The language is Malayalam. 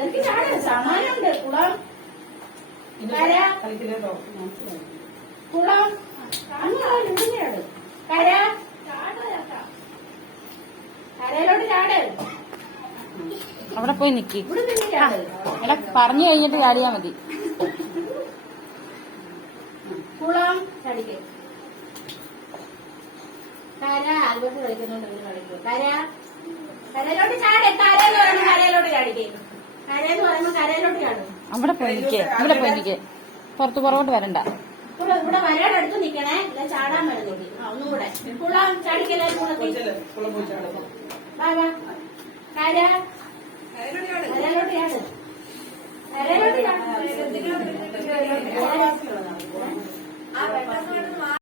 സമാനമുണ്ട്. കുളം കര കുളം ഇടുന്നയാണ്. കര കരയിലോട്ട് ചാട്. അവിടെ പോയി നിക്കി. ഇവിടെ നിന്ന് ചാട്. എടാ പറഞ്ഞു കഴിഞ്ഞിട്ട് ചാടിയാ മതി. കുളം ചടിക്ക്. കര അതിലോട്ട് കളിക്കുന്നുണ്ട്. കളിക്കും. കര കരയിലോട്ട് ചാട്. കരയെന്ന് പറയുമ്പോ കരയിലോട്ട് ചാടിക്കേ. കരയെന്ന് പറയുമ്പോ കരയിലോട്ട് ചാടും. അവിടെ പോയി നിക്കേ. ഇവിടെ പോയി നിക്കേ. പുറകോട്ട് വരണ്ട. ഇവിടെ വരയുടെ അടുത്ത് നിക്കണേ. ഇല്ല ചാടാൻ വരുന്നുണ്ട്. ഒന്നും കൂടെ. കുളം ചടിക്കല്ലേ. കുളത്തിൽ വാ വാ. കര കരയിലോട്ട് ചാട്. കരയിലോട്ട് ചാട്.